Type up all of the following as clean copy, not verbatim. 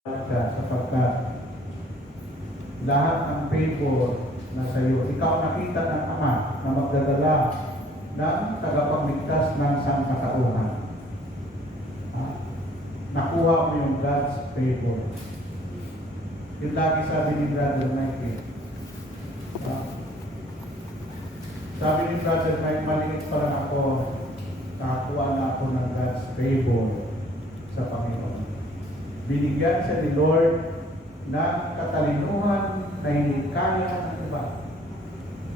ka sapagkat lahat ng favor na sa iyo, ikaw nakita ng Ama na magdadala ng tagapagligtas ng sangkatauhan. Nakuha mo yung God's favor. Yung lagi sabi ni Brother Mike, sabi ni Brother Mike, maliit pa lang ako, nakakuha na ako ng God's favor sa Panginoon. Binigyan siya ni Lord ng katalinuhan na hindi kaya ng iba.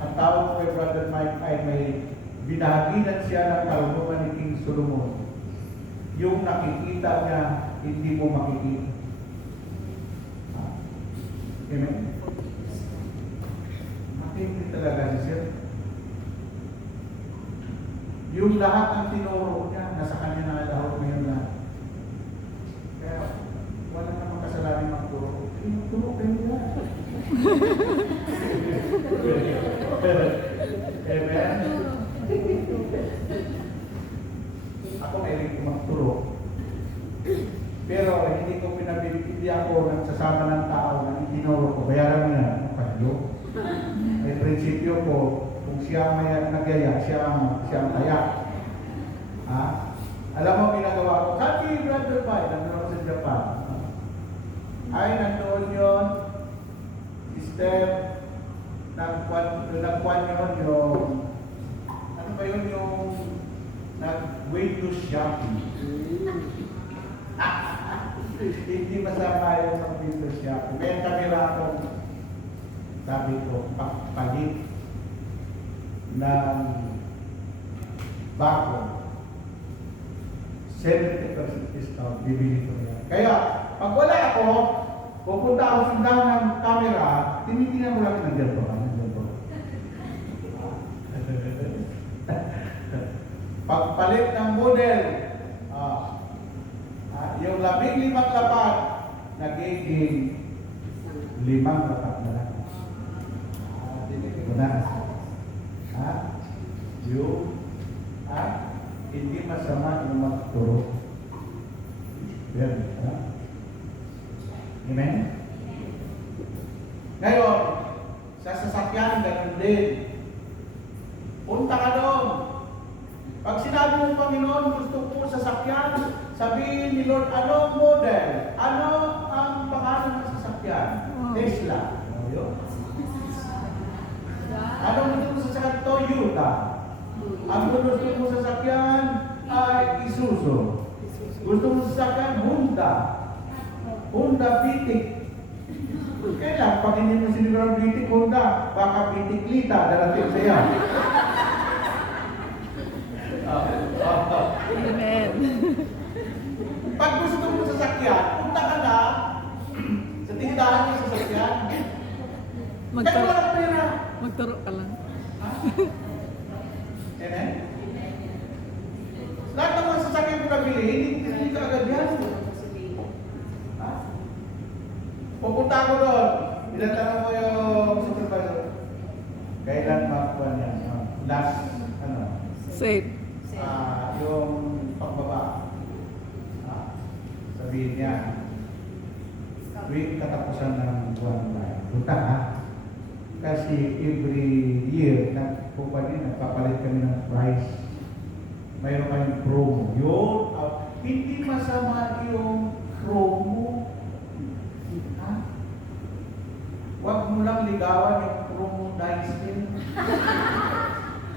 Ang tawag ko kay Brother Mike ay may binahaginan siya ng karunungan ni King Solomon. Yung nakikita niya, hindi mo makikita. Amen? Matindi talaga si Sir. Yung lahat ng tinuro niya, nasa kanya na lahat ngayon lahat. Kaya, wala namang kasalanan magturo. Tinuturo kayo niya. Amen? Ako mahilig ko magturo. Pero hindi ko pinabibili ako nagsasama ng tao na itinuro ko. Bayaran mo yan. Ano kayo? May prinsipyo ko, kung siya may nagyaya, siya ang taya. Alam mo, ginagawa ko. Sabi, Brother Pai, nandun ako sa Japan. Ay, nandoon yun. Step, nagkwan yun yung, ano ba yun yung, nag-window shopping. Hindi masama yung mag-window shopping. May kamera akong, sabi ko, palit ng bago. 70% discount, bibili ko yan. Kaya, pag wala ako, pupunta ako sa daw ng camera, tinitingnan mo lang ng ganito. Pagpalit ng model, yung 15 lapat, nagiging 5 lapat na lang. Tinitingnan ko na. Hindi masama yung magturo. Yan. Amen? Ngayon, sa sasakyan, ganun din. Punta ka doon. Pag sinabi ng Panginoon, gusto ko sasakyan, sabihin ni Lord, anong model? Ano ang pangalan ng sasakyan? Tesla. Anong gusto mo sasakyan? Toyota. Ang gusto mo sasakyan ay Isuzu. Gusto mo sasakyan Honda. Honda Pitik. Kailan? Pag hindi mo sinigurang Pitik Honda, baka Pitik Lita, darating sa yan. Amen. Pag gusto mo sasakyan, punta ka na sa tindahan ng sasakyan. Kaya walang pera. Magturo ka lang. Amen? Lahat ng mga sasakyan ko nabili, hindi ka agad yan. Pupunta ako doon. Ilantanong mo yung supervisor. Kailan makuha niya? Last, Safe. yung pagbaba. Sabihin niya, tuwing katapusan ng buwan na punta ha. Kasi every year, nagpapalit kami ng price. Mayroon kayong promo. Yun, hindi masama yung promo. Huwag mo lang ligawan yung promo dicer.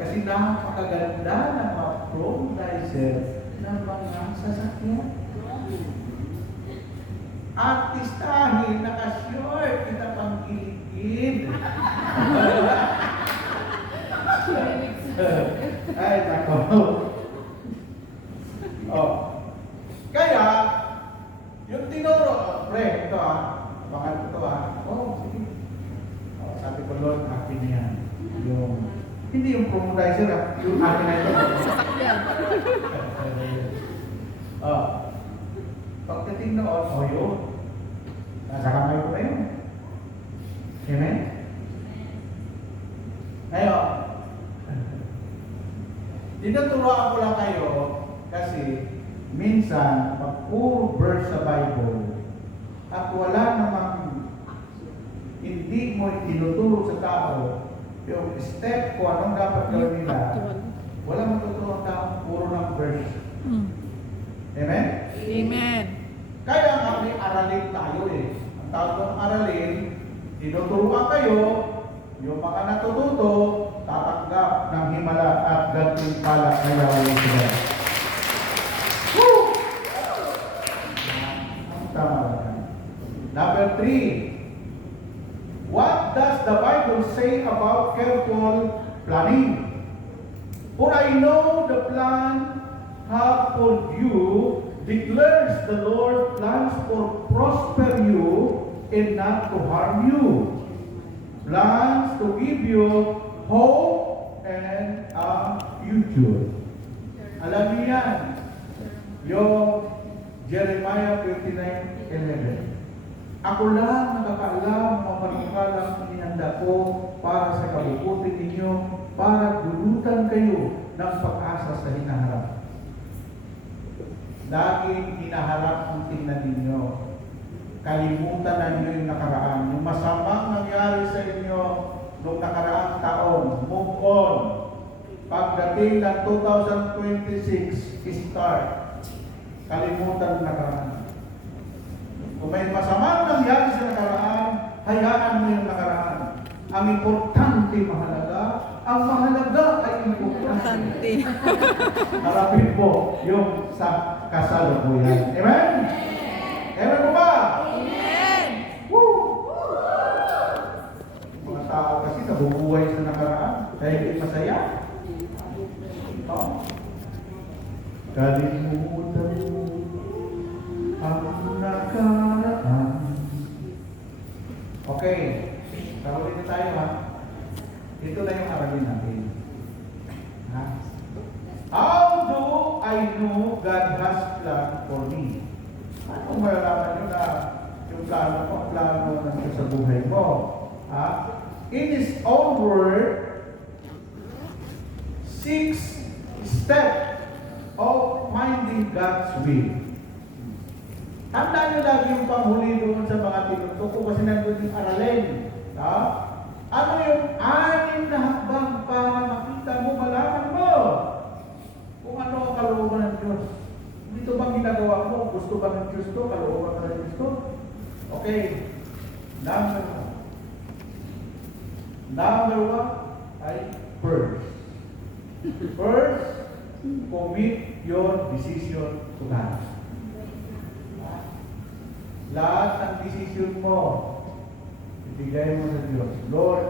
Kasi napakaganda ng mga promo dicer ng mga sasakyan. Artistahin, naka-short, kita pang gilid. Ay, nako. Kaya, yung tinuro, ito bakal ko ito sige. Sabi ko, Lord, akin na yan. Hindi yung promodizer, yung akin na ito. Sasakyan. Pagdating noon, yun. Nasa kamay ko na yun. Amen? Ngayon, tinuturoan ko lang kayo kasi minsan, pag puro verse sa Bible, at wala namang hindi mo tinuturo sa tao yung step kung anong dapat gawin nila, Actual. wala matuturo ang tao, puro ng verse. Mm. Amen? Amen. Kaya nga may aralin tayo eh. Ang tawag ng aralin, tinuturuan kayo, yung mga natututo, tatanggap ng himala at gantimpala ng Yahweh sila. Woo! Ang tama lang. Number 3, what does the Bible say about careful planning? For I know the plan have for you, declares the Lord, plans for prosper you and not to harm you. Plans to give you hope and a future. Alam niyo yan. Yung Jeremiah 29:11. Ako lang nakakaalam ang panungkalang inihanda ko para sa kabubuti ninyo, para dulutan kayo ng pag-asa sa hinaharap. Laging hinaharap ang tingnan ninyo. Kalimutan na ninyo yung nakaraan. Yung masamang nangyari sa inyo noong nakaraang taon, move on. Pagdating ng 2026, start. Kalimutan ang nakaraan. Kung may masamang nangyari sa nakaraan, hayaan mo yung nakaraan. Ang importante, mahalaga. Ang mahalaga ay importante. Harapin mo yung sa kasalukuyan. Amen? Amen mo ba? Amen. Woo! Mga tao kasi nabubuhay sa nakaraan. Kaya hindi masaya. Oh. Kalimutan mo ang nakaraan. Okay. Karoon dito tayo ha. Ito na yung aralin natin. Ha? How do I know God has plan for me? Ano malalaman nyo na yung plano mo, ang plano ng sa buhay mo? Ha? In His own word, 6 steps of finding God's will. Tandaan nyo lagi yung panghuli doon sa mga tinutuko kasi nandun yung aralin. Ha? Ano yung 6 na hakbang para makita mo, malaman mo kung ano ang kalooban ng Diyos. Dito bang ginagawa mo? Gusto ba ng Diyos to? Kalooban ka ng Diyos to? Okay. Number 1 ay first. First, commit your decision to God. Lahat ng decision mo, ibigay mo sa Diyos. Lord,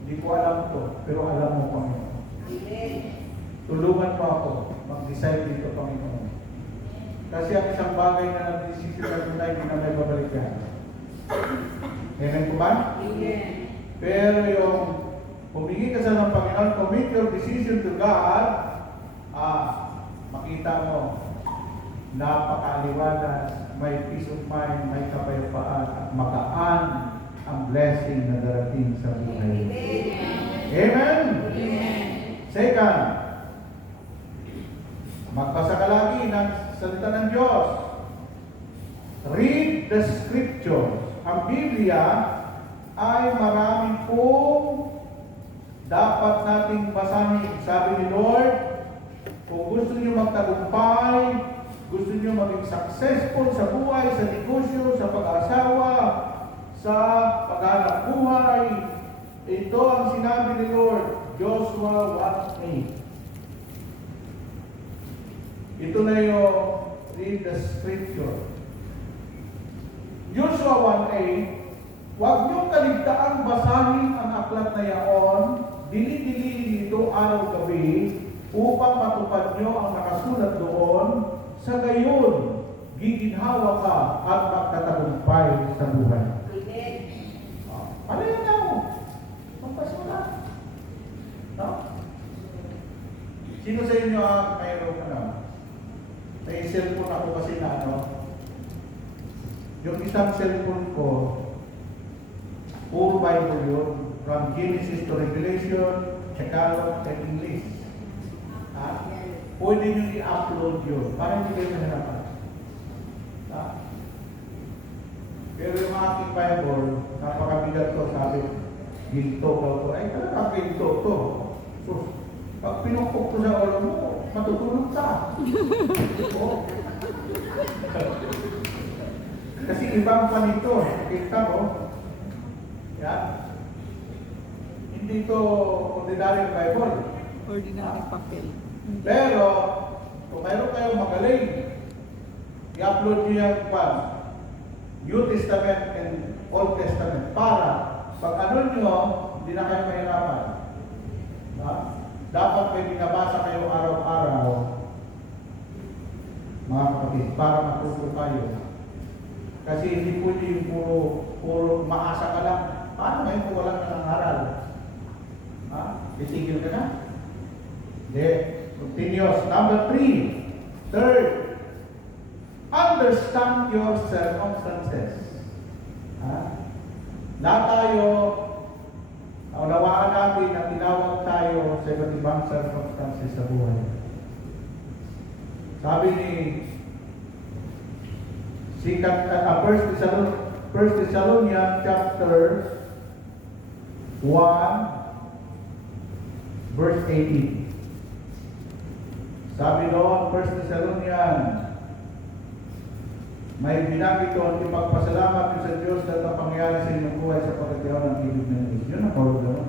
hindi ko alam to, pero alam mo, Panginoon. Tulungan mo ako mag-decide dito, Panginoon. Kasi ang isang bagay na nag-decision na tunay, hindi na may babalik yan. Amen po ba? Amen. Pero yung humingi ka sa ng Panginoon, commit your decision to God, makita mo, napakaliwalas, may peace of mind, may kapayapaan, at makaan ang blessing na darating sa buhay. Amen? Amen. Second, magbasa ka lagi ng salita ng Diyos. Read the scriptures. Ang Biblia ay marami pong dapat nating basahin. Sabi ni Lord, kung gusto niyo magtagumpay, gusto niyo maging successful sa buhay, sa negosyo, sa pag-asawa, sa paghanap buhay, ito ang sinabi ni Lord, Joshua 1:8. Ito na yung read the scripture. Joshua 1:8, huwag niyong kaligtaang basahin ang aklat na yaon, dili-dili nito araw-gabi, upang matupad niyo ang nakasulat doon, sa gayon, giginhawa ka at magtatagumpay sa buhay. Ano yun na mo? Magpasulat. No? Sino sa inyo mayroong may cellphone ako kasi na yung isang cellphone ko, puro Bible yun, from Genesis to Revelation, Tagalog, and English. Pwede nyo i-upload yun, para hindi kayo mahirapan. Pero yung aking Bible, napakabigat ko, sabi, ginto ko. Ay, talaga ginto to. So, pag pinukpok ko sa ulo mo, matutulog ka. Oo. Kasi ibang pa nito. Kita mo. Yan. Hindi to ordinary Bible. Ordinary papel. Pero, kung mayroon kayong magaling, i-upload nyo yung New Testament and Old Testament para pag ano nyo, hindi na kayo mahirapan. Ha? Dapat may binabasa kayo araw-araw, mga kapatid, para matuto kayo. Kasi hindi pwede yung puro maasa ka lang. Paano ngayon kung wala ka ng aral? Ha? Titigil ka na? Hindi. Continuous. Number 3. Third, understand your circumstances. Ha? Lahat tayo, naunawaan natin na tinawag tayo sa iba't ibang circumstances sa buhay. Sabi ni 1 Thessalonians chapter 1 verse 18. Sabi doon, 1 Thessalonians, may binanggit doon, ipagpasalamat niyo sa Diyos na napangyari sa inyong buhay sa pagkatiyaw ng ibig ng Diyos. Yun ang pawag doon.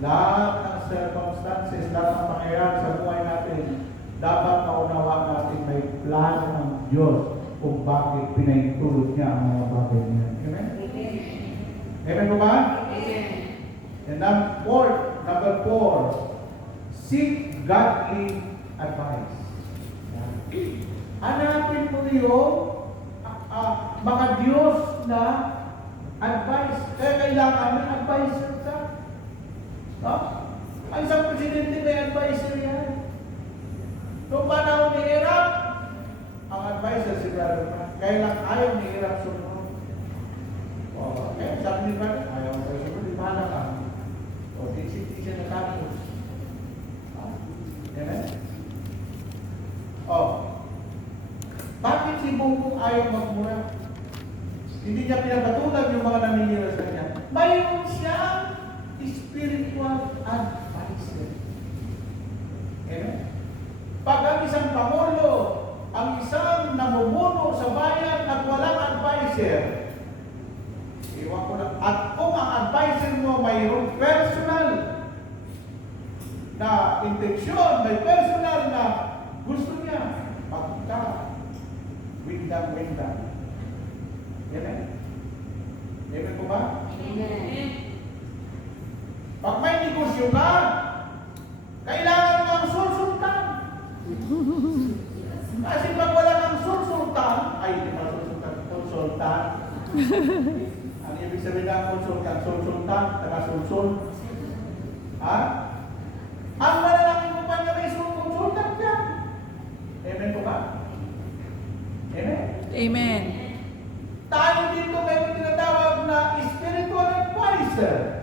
Lahat ng circumstances, lahat ng pangyayari sa buhay natin, dapat maunawaan natin may plano ng Diyos kung bakit pinaitulog niya ang mga bagay niya. Amen? Amen po ba? Amen. And number 4, seek godly advice. Hanapin mo yung mga Diyos na advice. Kaya kailangan may advisor ka. No? Ang isang presidente may advisor yan. Noong panahon ni Iraq, ang advisor si Brother Frank. Kaya lang ayaw ni Iraq sumunod. Sabi ni Brother, ayaw ko sumunod, di bahala ka. Di siya natapos. Amen? Bakit si Bongbong ayaw magmura? Hindi niya pinapatulan yung mga naninira sa kanya. Mayroon siyang spiritual advisor. Amen? Pag ang isang pangulo, ang isang namumuno sa bayan at walang advisor, iwan ko lang. At kung ang advisor mo mayroong personal na intensyon, may personal na gusto niya, pagka windang. Amen? Amen po ba? Amen. Pag may negosyo ka, kailangan mo ang sulsultan. Kasi pag wala kang sulsultan, hindi pa konsultan. Ang ibig sabihin ng konsultan, taga-sulsul. Ha? Ang malalaking kumpanya may konsultan ka. Amen po ba? Amen? Amen. Tayo dito may tinatawag na spiritual advisor.